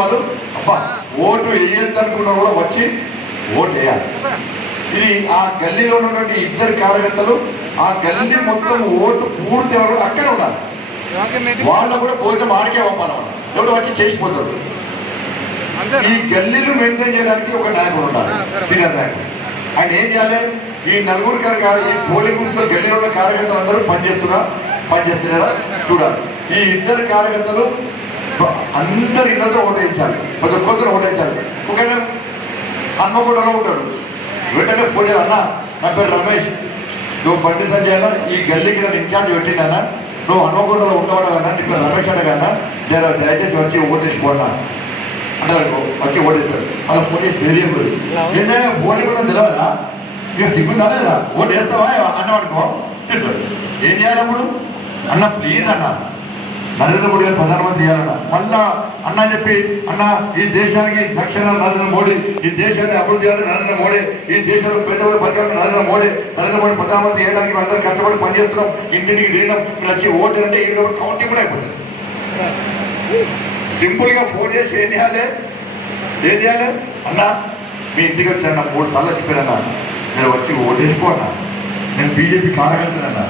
వాళ్ళు అబ్బా ఓటు వేయద్దనుకున్నా కూడా వచ్చి ఓటు వేయాలి. ఇది ఆ గల్లీలో ఉన్నటువంటి ఇద్దరు కార్యకర్తలు ఆ గల్లీ మొత్తం ఓటు పూర్తి ఎవరు అక్కడే ఉన్నారు. వాళ్ళు కూడా భోజనం ఆడికే పంపాలి, ఎవరు వచ్చి చేసిపోతారు. ఈ గల్లీలు మెయింటైన్ చేయడానికి ఒక నాయకుడు ఉండాలి, సీనియర్ నాయకుడు. ఆయన ఏం చేయాలి? ఈ నలుగురు ఈ పోలింగ్ బూత్ గల్లీలో ఉన్న కార్యకర్తలు అందరూ పనిచేస్తున్నారా చూడాలి. ఈ ఇద్దరు కార్యకర్తలు అందరి ఇళ్ళతో ఓటేయించాలి, ప్రతి ఒక్కరితో ఓటేయించాలి. ఒకవేళ హన్మకొండలో ఉంటాడు, వెంటనే ఫోన్ చేయాలి, అన్న నా పేరు రమేష్, నువ్వు బండి సంజయ్ ఈ గల్లీకి నన్ను ఇన్ఛార్జ్ పెట్టిందన్నా, నువ్వు హన్మకొండలో ఉండవాడన్నా, నీకు రమేష్ అడగన్నా, దయచేసి వచ్చి ఓటేసిపోన్నా అంటారు. వచ్చి ఓటేస్తారు. అలా ఫోన్ చేసి తెలియకూడదు. ఏంటంటే ఫోన్ కూడా తెలియదా, ఇక సిగ్గుందా లేదా, ఓటు వేస్తావా అన్నవాడుకో తింటాడు. ఏం చేయాలి అప్పుడు? అన్న ప్లీజ్ అన్న, నరేంద్ర మోడీ గారు ప్రధానమంత్రి చేయాలన్న. మళ్ళా అన్న చెప్పి, అన్న ఈ దేశానికి రక్షణ నరేంద్ర మోడీ, ఈ దేశాన్ని అభివృద్ధి చేయాలి నరేంద్ర మోడీ, ఈ దేశంలో పేదవాళ్ళు బతకాలి నరేంద్ర మోడీ ప్రధానమంత్రి చేయడానికి అందరూ కష్టపడి పనిచేస్తున్నాం, ఇంటింటికి తినడం, మీరు వచ్చి ఓటు అంటే ఈ కౌంటింగ్ కూడా అయిపోతుంది. సింపుల్గా ఫోన్ చేసి ఏం చేయాలి? అన్న మీ ఇంటికి వచ్చారన్న 3 సార్లు వచ్చిపోయారన్నా, మీరు వచ్చి ఓటేసుకోండి, నేను బీజేపీ కార్యకర్తనన్నా.